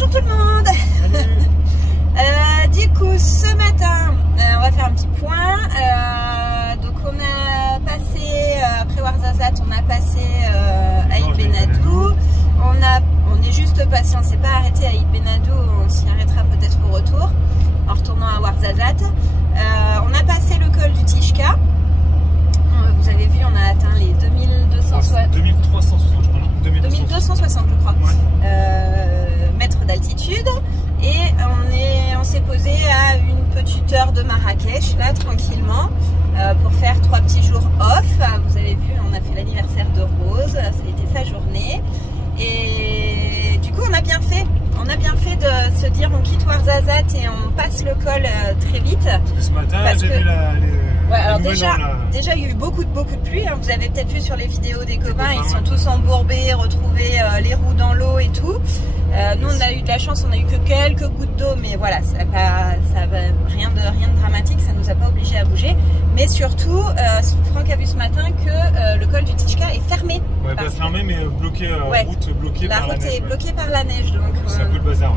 Bonjour tout le monde. Du coup, ce matin, on va faire un petit point. Donc on a passé, après Ouarzazate, on a passé à Aït Benadou. On est juste passé, on ne s'est pas arrêté à Aït Benadou, on s'y arrêtera peut-être au retour, en retournant à Ouarzazate. On a passé le col du Tishka. Vous avez vu, on a atteint les 2360, je crois. 2260, je crois. Ouais. Mètres d'altitude. Et on s'est posé à une petite heure de Marrakech, là, tranquillement, pour faire 3 petits jours off. Vous avez vu, on a fait l'anniversaire de Rose, ça a été sa journée. Et du coup, on a bien fait. On a bien fait de se dire, on quitte Ouarzazate et on passe le col très vite. Ce matin, j'ai vu ouais, alors déjà, il y a eu beaucoup de pluie. Hein. Vous avez peut-être vu sur les vidéos des copains, ils sont tous embourbés, retrouvés les roues dans l'eau et tout. Nous, on a eu de la chance, on a eu que quelques gouttes d'eau, mais voilà, rien de dramatique, ça nous a pas obligés à bouger. Mais surtout, Franck a vu ce matin que le col du Tishka est fermé. Ouais, pas fermé, mais bloqué, ouais, route bloquée par la neige. La route est bloquée par la neige, donc. C'est un peu le bazar.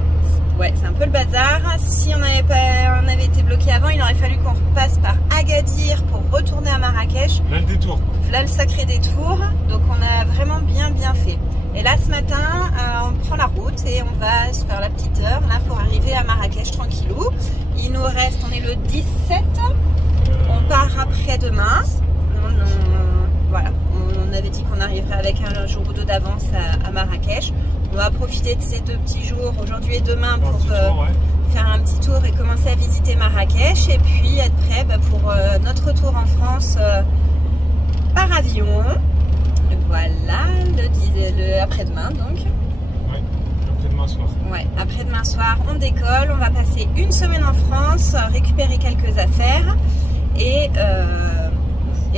Ouais, c'est un peu le bazar. Si on avait été bloqué avant, il aurait fallu qu'on repasse par Agadir pour retourner à Marrakech. Là le détour. Là le sacré détour. Donc on a vraiment bien fait. Et là ce matin, on prend la route et on va se faire la petite heure là pour arriver à Marrakech tranquillou. Il nous reste, on est le 17. On part après-demain. Voilà, on avait dit qu'on arriverait avec un jour ou deux d'avance à Marrakech. On va profiter de ces 2 petits jours, aujourd'hui et demain, pour faire un petit tour et commencer à visiter Marrakech. Et puis être prêt pour notre retour en France par avion. Voilà, le après-demain donc. Ouais, après-demain soir. Ouais, après-demain soir, on décolle. On va passer une semaine en France, récupérer quelques affaires et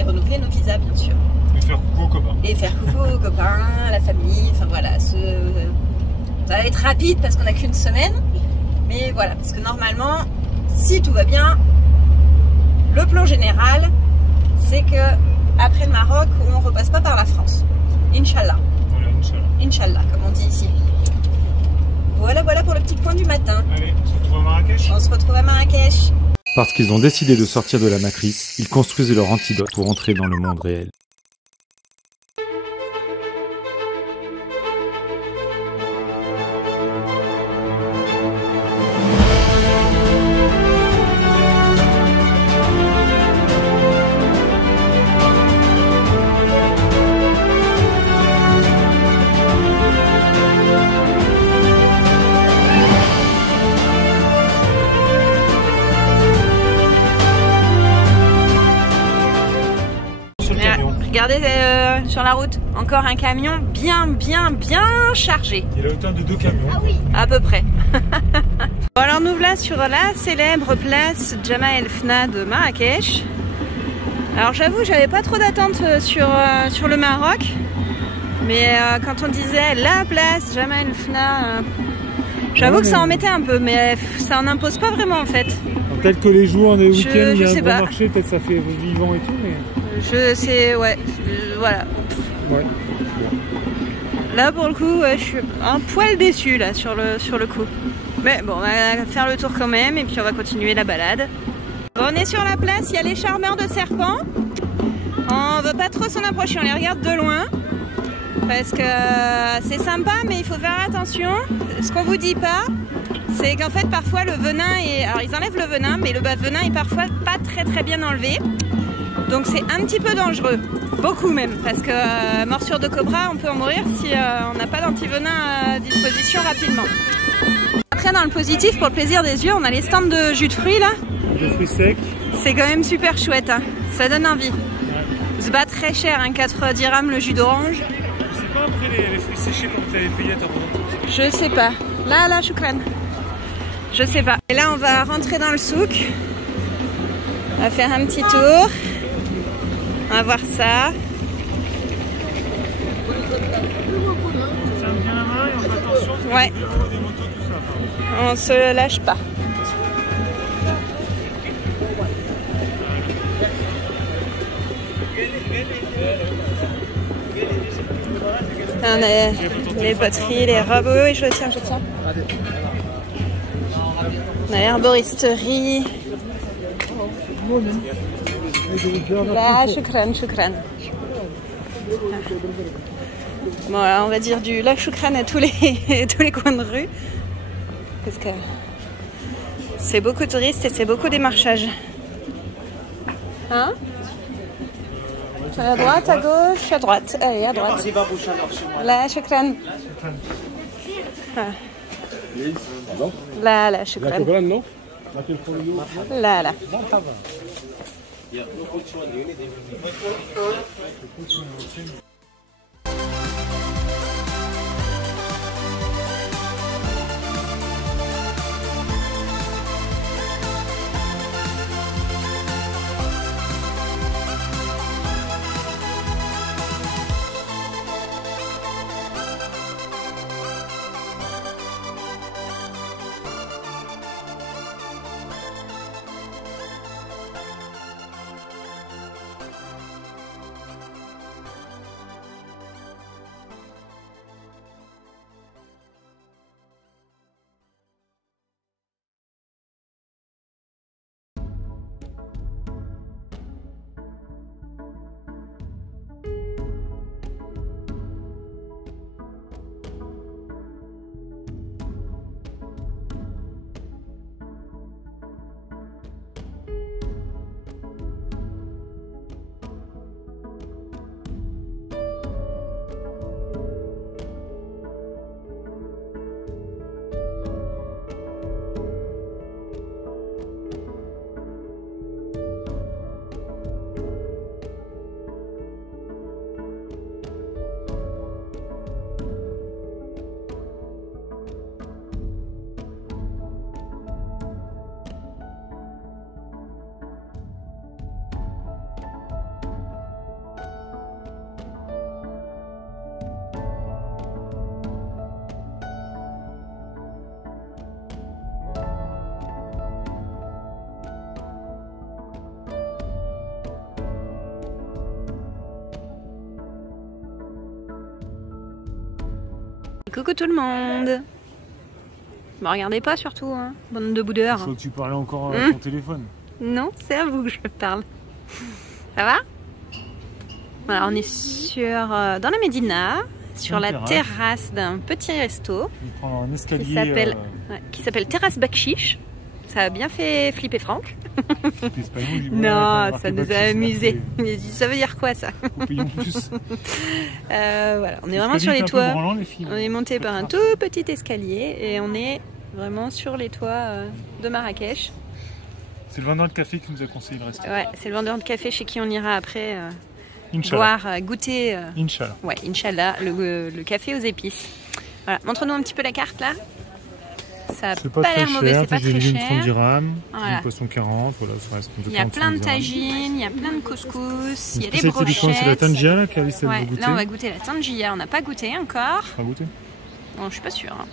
renouveler nos visas, bien sûr. Et faire coucou aux copains. Et faire coucou aux copains, à la famille, enfin voilà. Ça va être rapide parce qu'on n'a qu'une semaine. Mais voilà, parce que normalement, si tout va bien, le plan général, c'est que après le Maroc, on ne repasse pas par la France. Inch'Allah. Voilà, Inch'Allah. Inch'Allah, comme on dit ici. Voilà pour le petit point du matin. Allez, on se retrouve à Marrakech. On se retrouve à Marrakech. Parce qu'ils ont décidé de sortir de la matrice, ils construisent leur antidote pour entrer dans le monde réel. Regardez sur la route, encore un camion bien chargé. Il a autant de 2 camions. Ah oui. À peu près. Bon, alors nous voilà sur la célèbre place Jemaa El Fna de Marrakech. Alors j'avoue, j'avais pas trop d'attentes sur le Maroc. Mais quand on disait la place Jemaa El Fna, j'avoue que ça en mettait un peu, mais ça en impose pas vraiment en fait. Peut-être que les jours, les week-ends, il y a un bon marché, peut-être ça fait vivant et tout, mais... voilà. Ouais. Là pour le coup, je suis un poil déçu là sur le coup. Mais bon, on va faire le tour quand même et puis on va continuer la balade. Bon, on est sur la place, il y a les charmeurs de serpents. On veut pas trop s'en approcher, on les regarde de loin. Parce que c'est sympa, mais il faut faire attention. Ce qu'on vous dit pas, c'est qu'en fait parfois le venin est... Alors ils enlèvent le venin, mais le venin est parfois pas très bien enlevé. Donc c'est un petit peu dangereux, beaucoup même, parce que morsure de cobra, on peut en mourir si on n'a pas d'antivenin à disposition rapidement. Après dans le positif, pour le plaisir des yeux, on a les stands de jus de fruits là. De fruits secs. C'est quand même super chouette, hein. Ça donne envie. Ouais. C'est pas très cher, hein, 4 dirhams le jus d'orange. Je sais pas après les fruits séchés quand tu as les feuillettes avant. Je sais pas. Là, choukran. Je sais pas. Et là on va rentrer dans le souk. On va faire un petit tour. On va voir ça. Tiens bien la main et on fait attention. Ouais. Des motos, tout ça. On se lâche pas. On a les poteries, les robes. Oui, je le tiens, je le tiens. On a l'herboristerie. Là, choukran, choukran. Bon, alors on va dire du la choukran à tous les coins de rue. Parce que c'est beaucoup de touristes et c'est beaucoup démarchage. Hein? À droite, à gauche, à droite. Allez, à droite. Là, choukran. Là, là, choukran. Là, là. Coucou tout le monde. Bon, regardez pas surtout, hein. Bande de boudeurs. Je crois que tu parlais encore à ton téléphone. Non, c'est à vous que je parle. Ça va? Voilà, on est dans la Médina, sur la terrasse d'un petit resto. On prend un escalier qui s'appelle Terrasse Bakchiche. Ça a bien fait flipper Franck. Non, ça nous a amusé. Ça veut dire quoi ça? Payons plus. Voilà, on est vraiment sur les toits. On est monté par un tout petit escalier et on est vraiment sur les toits de Marrakech. C'est le vendeur de café qui nous a conseillé le resto. Ouais, c'est le vendeur de café chez qui on ira après boire, goûter. Inch'Allah. Ouais, Inch'Allah, le café aux épices. Voilà, montre-nous un petit peu la carte là. Ça n'a pas l'air mauvais, c'est pas très cher. 30 dirhams, voilà. Poisson 40, voilà, ça reste il y a plein de tagines, il y a plein de couscous, il y a des brochettes. C'est la tangia là qui a laissé goûter. Là on va goûter la tangia, on n'a pas goûté encore. On va goûter? Bon, je suis pas sûre. Hein.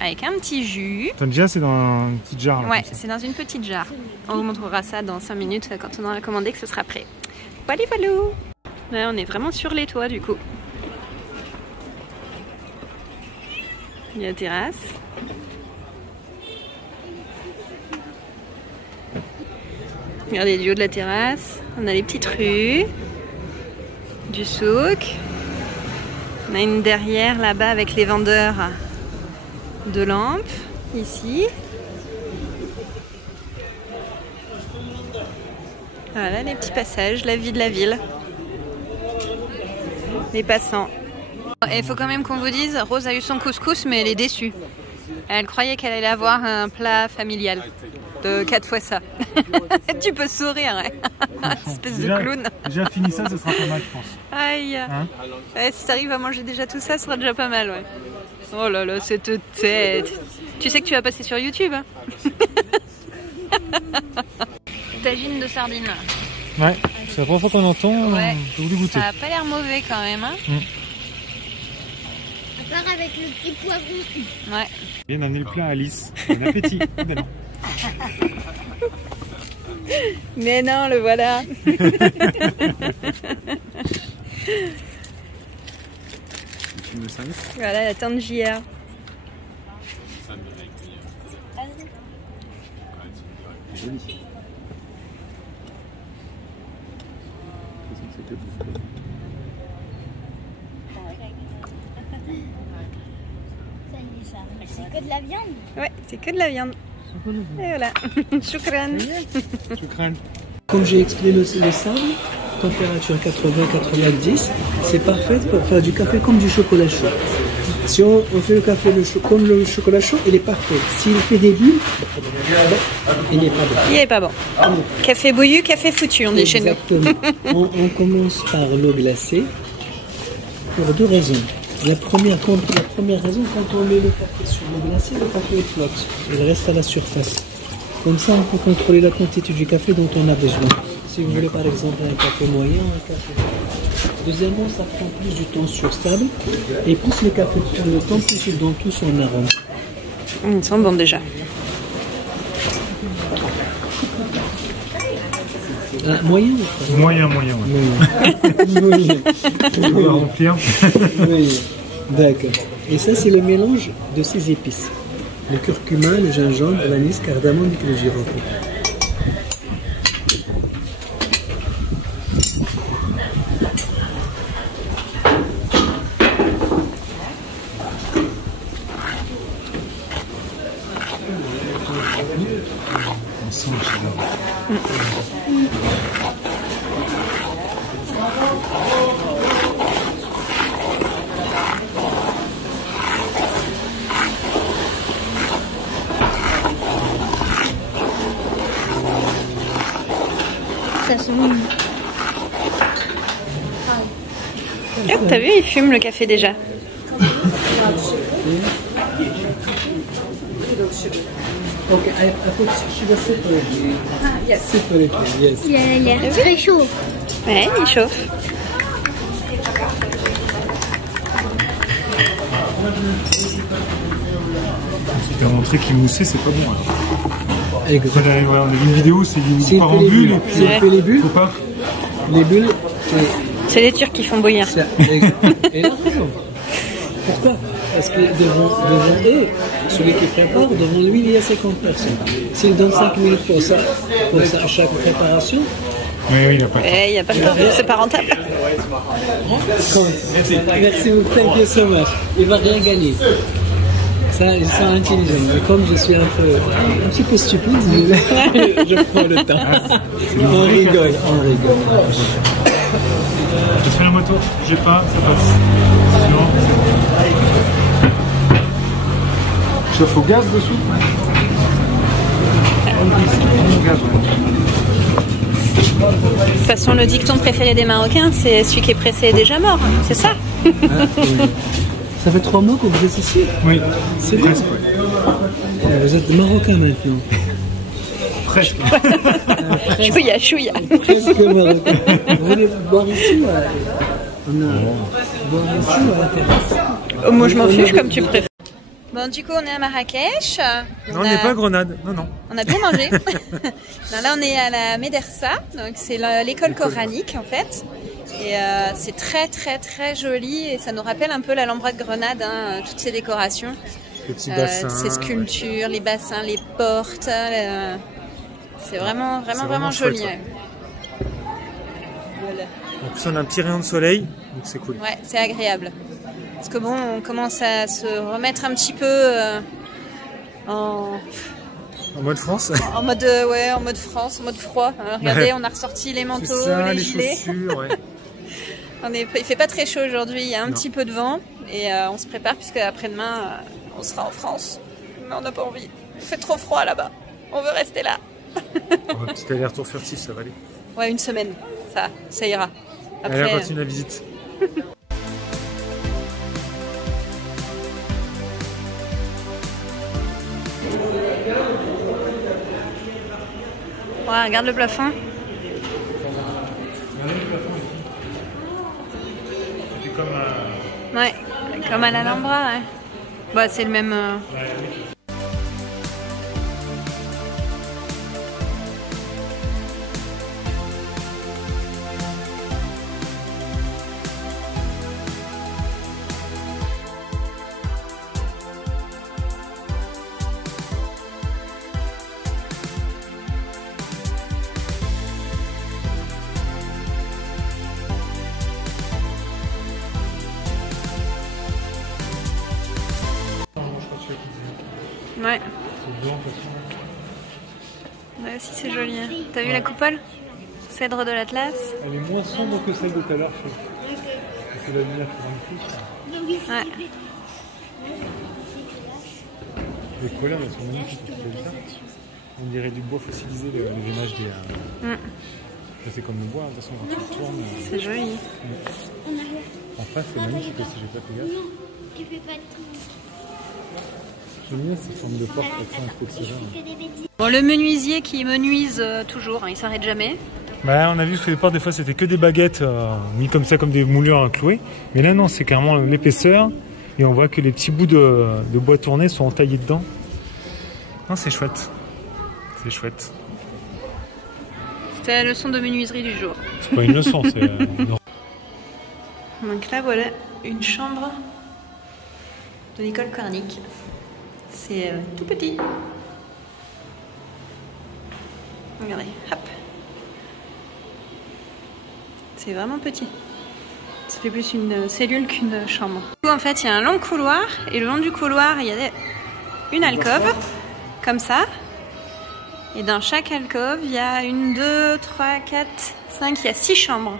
Avec un petit jus. Tangia c'est dans une petite jarre là. Ouais, c'est dans une petite jarre. On vous montrera ça dans 5 minutes quand on aura commandé que ce sera prêt. Voilà, valou. Là on est vraiment sur les toits du coup. Il y a la terrasse. Regardez du haut de la terrasse, on a les petites rues, du souk. On a une derrière là-bas avec les vendeurs de lampes, ici. Voilà les petits passages, la vie de la ville. Les passants. Et il faut quand même qu'on vous dise, Rose a eu son couscous mais elle est déçue. Elle croyait qu'elle allait avoir un plat familial. De 4 fois ça. Tu peux sourire, hein. Espèce de clown. Déjà fini ça, ce sera pas mal, je pense. Aïe. Hein, ouais, si t'arrives à manger déjà tout ça, ce sera déjà pas mal, ouais. Oh là là, cette tête. Tu sais que tu vas passer sur YouTube, hein. Tagine de sardines. Ouais, c'est la première fois qu'on entend. Ouais. Je voulais goûter. Ça a pas l'air mauvais quand même, hein. À part avec le petit poivron. Ouais. Viens d'amener le plat à Alice. Bon appétit. Ben non. Mais non, le voilà. tu me sers. Voilà la tante JR. C'est joli. C'est que de la viande. Ouais, c'est que de la viande. Et voilà. Choukran. Choukran. Comme j'ai expliqué le sable, température 80-90, c'est parfait pour faire du café comme du chocolat chaud. Si on fait le café comme le chocolat chaud, il est parfait. S'il fait des bulles, il n'est pas bon. Il n'est pas bon. Café bouillu, café foutu, on dit chez nous. Exactement. On commence par l'eau glacée pour deux raisons. La première raison, quand on met le café sur l'eau glacée, le café flotte. Il reste à la surface. Comme ça, on peut contrôler la quantité du café dont on a besoin. Si vous voulez par exemple un café moyen, un café. Deuxièmement, ça prend plus du temps sur sable. Et plus le café prend le temps, plus il donne tout son arôme. Ils sont bons déjà. Moyen Moyen. Moyen. On doit remplir. Moyen. D'accord. Et ça, c'est le mélange de ces épices. Le curcuma, le gingembre, l'anis, cardamome et le girofle. On sent le chaleur. Ça se mouille. T'as vu, il fume le café déjà. Okay, I put sugar separately. Separately, yes. Il a l'air très chaud. Ouais, il chauffe. Tu as montré qu'il moussait, c'est pas bon alors. Exactement. On a vu une vidéo, c'est il part en bulle et puis il fait les bulles. faut pas. Les bulles, C'est les Turcs qui font bouillir. et la raison. Pourquoi? Parce que devant eux, celui qui prépare, devant lui, il y a 50 personnes. S'il donne 5 minutes pour ça à chaque préparation, Oui, il n'y a pas de temps. Il n'y a pas de temps, c'est pas rentable. merci beaucoup, thank you so much. Il va rien gagner. Ça, ils sont intelligents. Mais comme je suis un petit peu stupide, je prends le temps. On rigole. Je fais la moto, j'ai pas, ça passe. Sinon, c'est bon. Chauffe au gaz dessous. Gaz, ouais. De toute façon, le dicton préféré des Marocains, c'est celui qui est pressé est déjà mort. C'est ça? Oui. Ça fait 3 mois que vous êtes ici? Oui, c'est bien. Vous êtes marocain maintenant? Presque. Chouïa. Presque marocain. Vous voulez boire ici ou boire ici ou à la terrasse? Oh, moi, je m'en fiche comme tu préfères. Bon, du coup, on est à Marrakech. Non, on n'est pas à Grenade. Non. On a bien mangé. Non, là, on est à la Médersa. Donc, c'est l'école coranique, en fait. Et c'est très, très, très joli. Et ça nous rappelle un peu l'Alhambra de Grenade, hein, toutes ces décorations. Les petits bassins. Ces sculptures, les bassins, les portes. C'est vraiment joli. Chouette, ouais. Voilà. En plus, on a un petit rayon de soleil, donc c'est cool. Ouais, c'est agréable. Parce que bon, on commence à se remettre un petit peu en mode France. en mode France, en mode froid. Alors, regardez, on a ressorti les manteaux, les gilets. Chaussures, ouais. Il fait pas très chaud aujourd'hui, il y a un petit peu de vent et on se prépare puisque après-demain on sera en France. Mais on n'a pas envie. Il fait trop froid là-bas. On veut rester là. Un petit aller-retour furtif, ça va aller. Ouais, une semaine, ça ira. Après, allez, on continue la visite. Ouais, regarde le plafond. C'est comme Ouais, comme à l'Alhambra, ouais. Bah, c'est le même. Ouais. C'est blanc, Ouais, aussi c'est joli. Hein. T'as vu la coupole? Cèdre de l'Atlas. elle est moins sombre que celle de tout à l'heure, je trouve. Parce que la lumière est magnifique. Ouais. Les couleurs, elles sont magnifiques. On dirait du bois fossilisé, le veinage des... C'est comme le bois, de toute façon, quand tu le tournes. C'est joli. En face, c'est magnifique aussi, j'ai pas fait gaffe. Non, tu fais pas de tout. J'aime bien cette forme de porte, avec ça, un peu de ce genre. Bon, le menuisier qui menuise toujours, hein, il s'arrête jamais. Bah, on a vu que les portes, des fois, c'était que des baguettes mis comme ça, comme des moulures clouées. Mais là, non, c'est carrément l'épaisseur. Et on voit que les petits bouts de bois tourné sont entaillés dedans. Non, c'est chouette. C'est chouette. C'était la leçon de menuiserie du jour. C'est pas une leçon, c'est une... Donc là, voilà une chambre de Nicole Kornick. C'est tout petit. Regardez, hop. C'est vraiment petit. Ça fait plus une cellule qu'une chambre. Du coup, en fait, il y a un long couloir. Et le long du couloir, il y a une alcôve. Comme ça. Et dans chaque alcôve, il y a 1, 2, 3, 4, 5, il y a 6 chambres.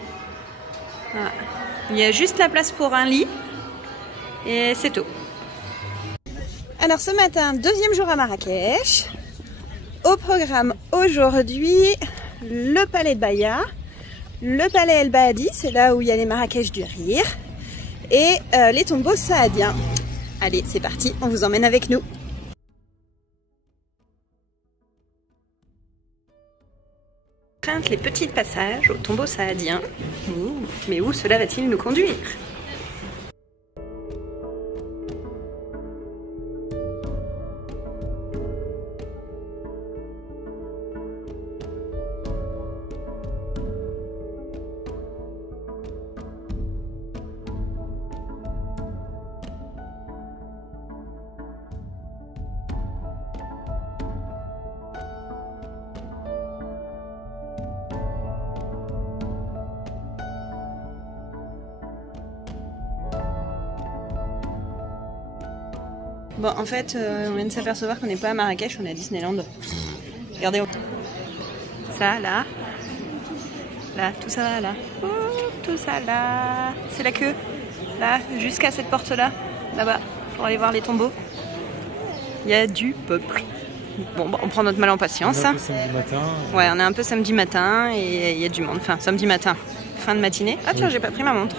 Voilà. Il y a juste la place pour un lit. Et c'est tout. Alors ce matin, deuxième jour à Marrakech. Au programme aujourd'hui, le palais de Baïa, le palais El Baadi, c'est là où il y a les Marrakech du Rire, et les tombeaux saadiens. Allez, c'est parti, on vous emmène avec nous. Les petits passages au tombeau saadien. Mais où cela va-t-il nous conduire ? Bon, en fait, on vient de s'apercevoir qu'on n'est pas à Marrakech, on est à Disneyland. Regardez. Ça, là. Là, tout ça, là. Oh, tout ça, là. C'est la queue. Là, jusqu'à cette porte-là. Là-bas, pour aller voir les tombeaux. Il y a du peuple. Bon, on prend notre mal en patience. On est un peu samedi matin. Ouais, on est un peu samedi matin et il y a du monde. Enfin, samedi matin, fin de matinée. Ah tiens, j'ai pas pris ma montre.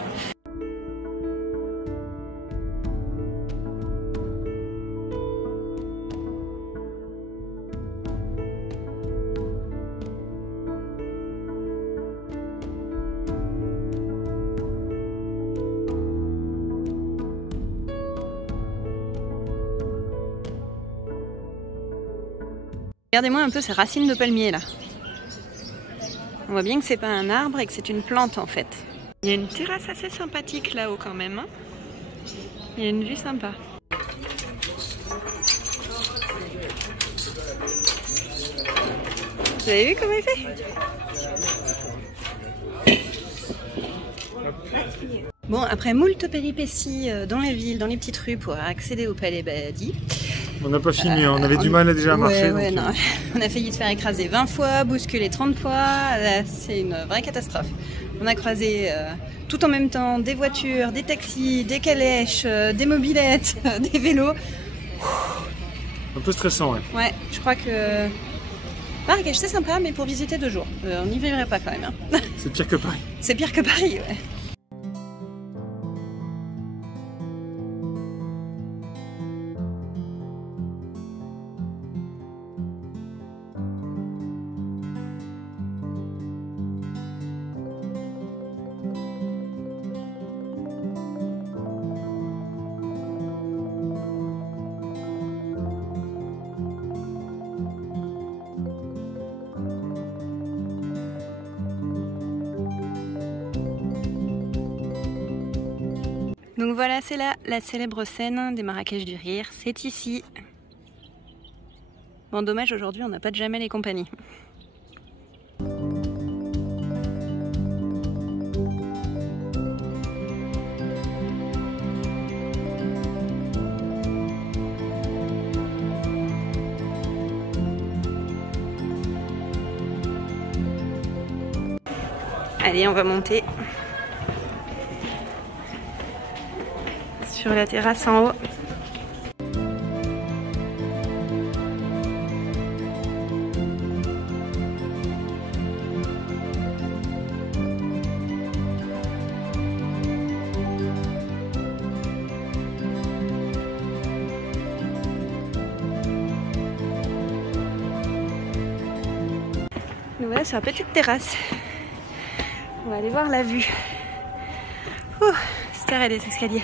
Regardez-moi un peu ces racines de palmier là. On voit bien que c'est pas un arbre et que c'est une plante en fait. Il y a une terrasse assez sympathique là-haut quand même. Hein. Il y a une vue sympa. Vous avez vu comment il fait? Bon, après moult péripéties dans la ville, dans les petites rues pour accéder au palais Baadi. On n'a pas fini, on avait du mal déjà à marcher. Ouais, non. On a failli se faire écraser 20 fois, bousculer 30 fois. C'est une vraie catastrophe. On a croisé tout en même temps des voitures, des taxis, des calèches, des mobylettes, des vélos. Un peu stressant, ouais. Ouais, je crois que Marrakech c'est sympa, mais pour visiter 2 jours. On n'y vivrait pas quand même. Hein. C'est pire que Paris. C'est pire que Paris, ouais. Donc voilà, c'est là la célèbre scène des Marrakech du Rire, c'est ici. Bon, dommage, aujourd'hui on n'a pas de Jamel et compagnie. Allez, on va monter sur la terrasse en haut. Nous voilà sur la petite terrasse. On va aller voir la vue. Ouh, c'est raide les escaliers.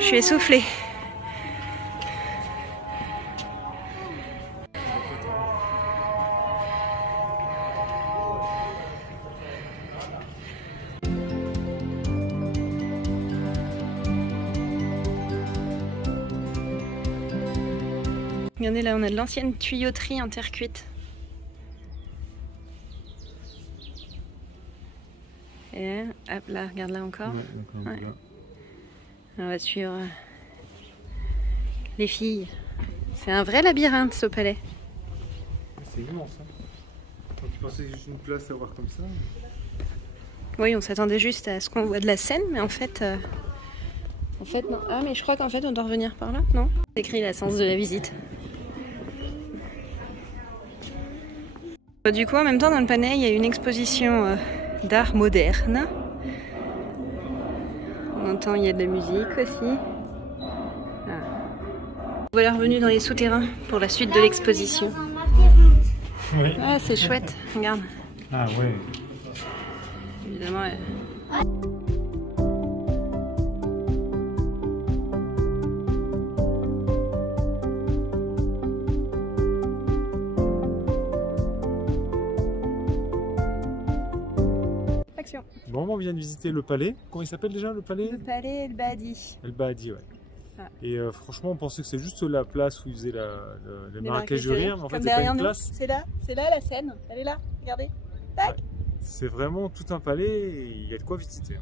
Je suis essoufflée. Regardez là, on a de l'ancienne tuyauterie en terre cuite. Et hop là, regarde là encore. Ouais. On va suivre les filles. C'est un vrai labyrinthe ce palais. C'est immense. Hein. Quand tu pensais juste une place à voir comme ça. Oui, on s'attendait juste à ce qu'on voit de la Seine, mais en fait non. Ah, mais je crois qu'en fait on doit revenir par là, non? C'est écrit l'essence de la visite. Du coup, en même temps, dans le palais, il y a une exposition d'art moderne. On entend, il y a de la musique aussi. Ah. Voilà, revenu dans les souterrains pour la suite de l'exposition. Oui. Ah, c'est chouette, regarde. Ah ouais. Évidemment. Bon, on vient de visiter le palais. Comment il s'appelle déjà le palais? Le palais El Bahdi. El Bahdi, ouais. Ah. Et franchement, on pensait que c'est juste la place où ils faisaient les marraquages de rire, mais en fait, c'est pas une place. C'est là la scène. Elle est là, regardez. Tac. Ouais. C'est vraiment tout un palais et il y a de quoi visiter.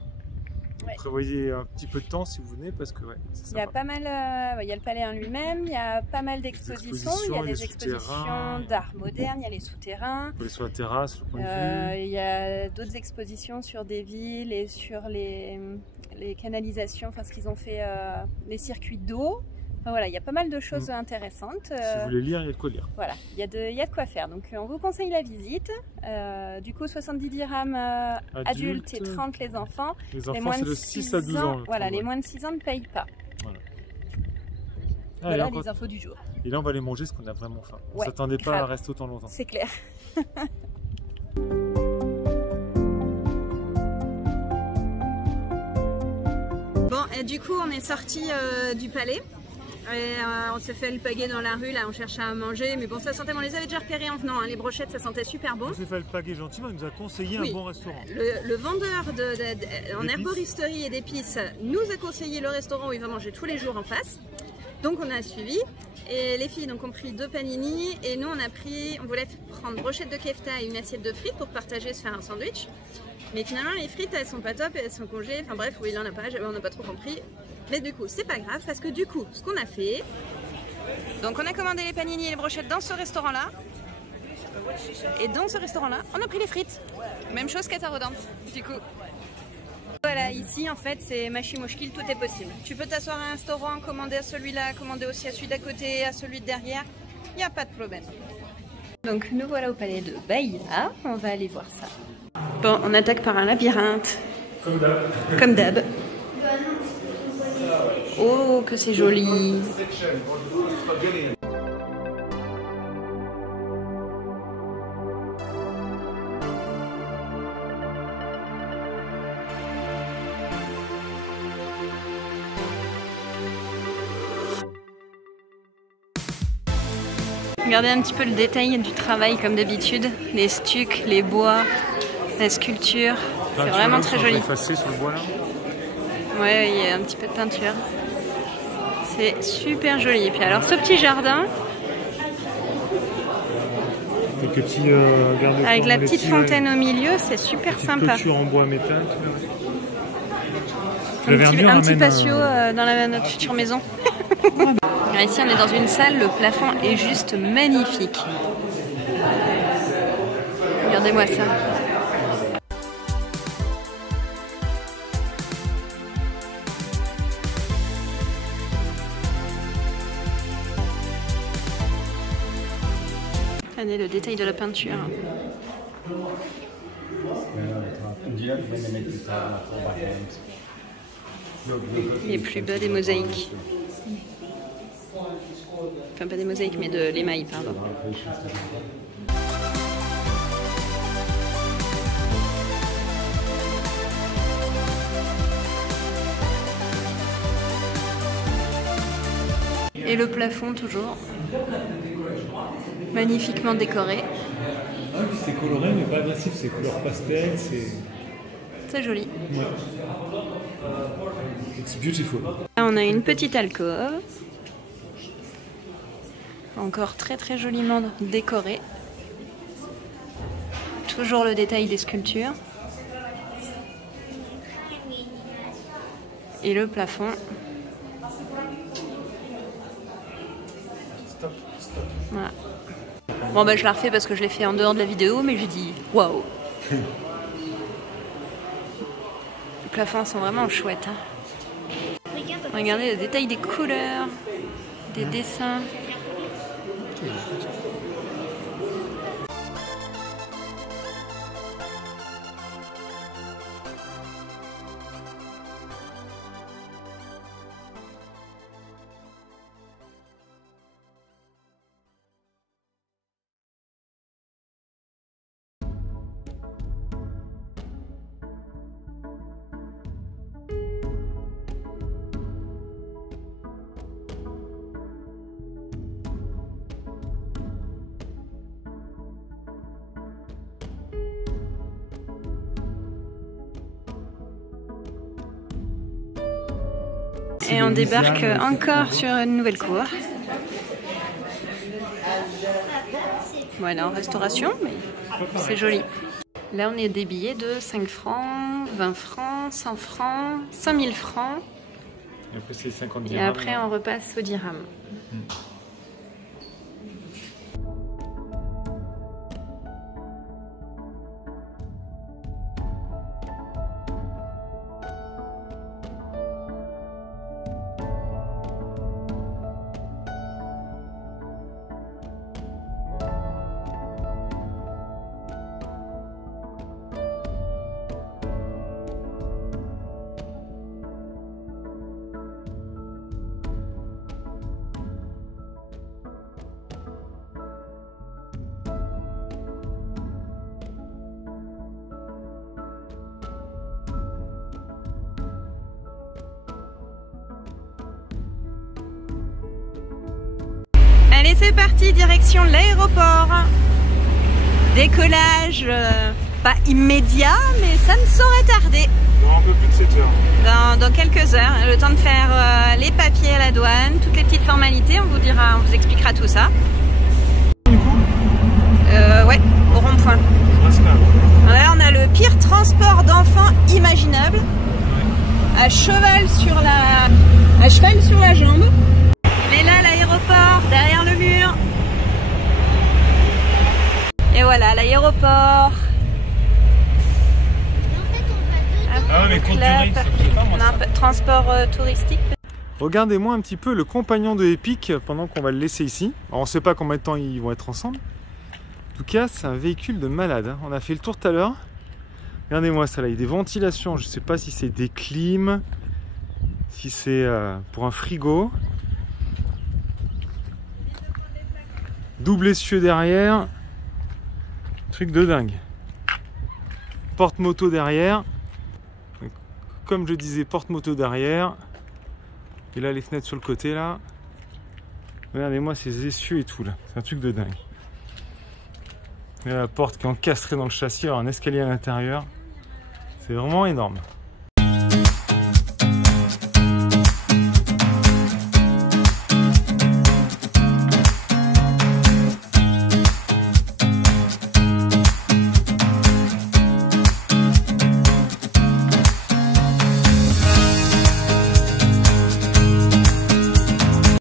Ouais. Prévoyez un petit peu de temps si vous venez parce que ouais, c'est sympa. Il y a pas mal, il y a le palais en lui-même, il y a pas mal d'expositions, il y a des expositions d'art moderne, il y a les souterrains. Vous aller sur la terrasse, le point de vue. Il y a d'autres expositions sur des villes et sur les canalisations, enfin ce qu'ils ont fait, les circuits d'eau. Enfin, voilà, il y a pas mal de choses intéressantes. Si vous voulez lire, il y a de quoi lire. Voilà, il y a de quoi faire. Donc on vous conseille la visite. Du coup, 70 dirhams adultes et 30 les enfants. Les enfants, c'est de 6 à 12 ans. Voilà, les moins de 6 ans ne payent pas. Voilà, voilà les infos du jour. Et là, on va aller manger parce qu'on a vraiment faim. On ne s'attendait pas à rester autant longtemps. C'est clair. Bon, et du coup, on est sorti du palais. Et on s'est fait le paguet dans la rue, là on cherchait à manger, mais bon ça sentait, on les avait déjà repérés en venant, hein. Les brochettes ça sentait super bon. On s'est fait le paguet gentiment, il nous a conseillé un bon restaurant. Le vendeur en herboristerie et d'épices nous a conseillé le restaurant où il va manger tous les jours en face. Donc on a suivi, et les filles donc, ont pris 2 panini, et nous on voulait prendre brochette de kefta et une assiette de frites pour partager, se faire un sandwich. Mais finalement les frites elles sont pas top, elles sont congées, enfin bref, oui il en a pas, on n'a pas trop compris. Mais du coup c'est pas grave parce que du coup ce qu'on a fait, donc on a commandé les panini et les brochettes dans ce restaurant là. Et dans ce restaurant là on a pris les frites. Même chose qu'à Tarodant du coup. Voilà, ici en fait c'est Machi Moshkil, tout est possible. Tu peux t'asseoir à un restaurant, commander à celui-là, commander aussi à celui d'à côté, à celui de derrière, il n'y a pas de problème. Donc nous voilà au palais de Bahia, on va aller voir ça. Bon, on attaque par un labyrinthe. Comme d'hab. Comme d'hab. Oh, que c'est joli. Regardez un petit peu le détail du travail comme d'habitude. Les stucs, les bois, la sculpture. C'est vraiment très joli. Effacé sur le bois là. Ouais, il y a un petit peu de peinture. C'est super joli. Et puis alors ce petit jardin. Avec la petite fontaine au milieu, c'est super sympa. Clôture en bois métal. Un petit patio dans notre future maison. Ici on est dans une salle, le plafond est juste magnifique. Regardez-moi ça. Regardez le détail de la peinture. Les plus bas des mosaïques. Enfin, pas des mosaïques, mais de l'émail, pardon. Et le plafond, toujours. Magnifiquement décoré. C'est coloré, mais pas agressif, c'est couleur pastel, c'est joli. Ouais. It's beautiful. Là, on a une petite alcôve. Encore très très joliment décorée. Toujours le détail des sculptures. Et le plafond. Voilà. Bon bah je la refais parce que je l'ai fait en dehors de la vidéo, mais j'ai dit waouh. Les plafonds sont vraiment chouettes. Hein. Regardez le détail des couleurs, des dessins. Et on débarque encore sur une nouvelle cour. Voilà, en restauration, mais c'est joli. Là, on est des billets de 5 francs, 20 francs, 100 francs, 5000 francs. Et après, c'est 50 dirhams. Et après, on repasse au dirham. Allez, c'est parti, direction l'aéroport. Décollage pas immédiat, mais ça ne saurait tarder. Dans un peu plus de 7 heures. Dans quelques heures, le temps de faire les papiers à la douane, toutes les petites formalités, on vous expliquera tout ça. Du coup ouais, au rond-point. Là, on a le pire transport d'enfants imaginable. À cheval sur la jambe. Mais là, l'aéroport, derrière le mur. Et voilà, l'aéroport. Ah ouais, mais courte durée, ça me fait pas, moi, ça. Transport touristique. Regardez-moi un petit peu le compagnon de Epic pendant qu'on va le laisser ici. Alors, on ne sait pas combien de temps ils vont être ensemble. En tout cas, c'est un véhicule de malade. Hein. On a fait le tour tout à l'heure. Regardez-moi ça là, il y a des ventilations. Je ne sais pas si c'est des clims, si c'est pour un frigo. Double essieu derrière. Truc de dingue. Porte-moto derrière. Comme je disais, porte-moto derrière. Et là, les fenêtres sur le côté, là. Regardez-moi ces essieux et tout, là. C'est un truc de dingue. Et la porte qui est encastrée dans le châssis, alors un escalier à l'intérieur. C'est vraiment énorme.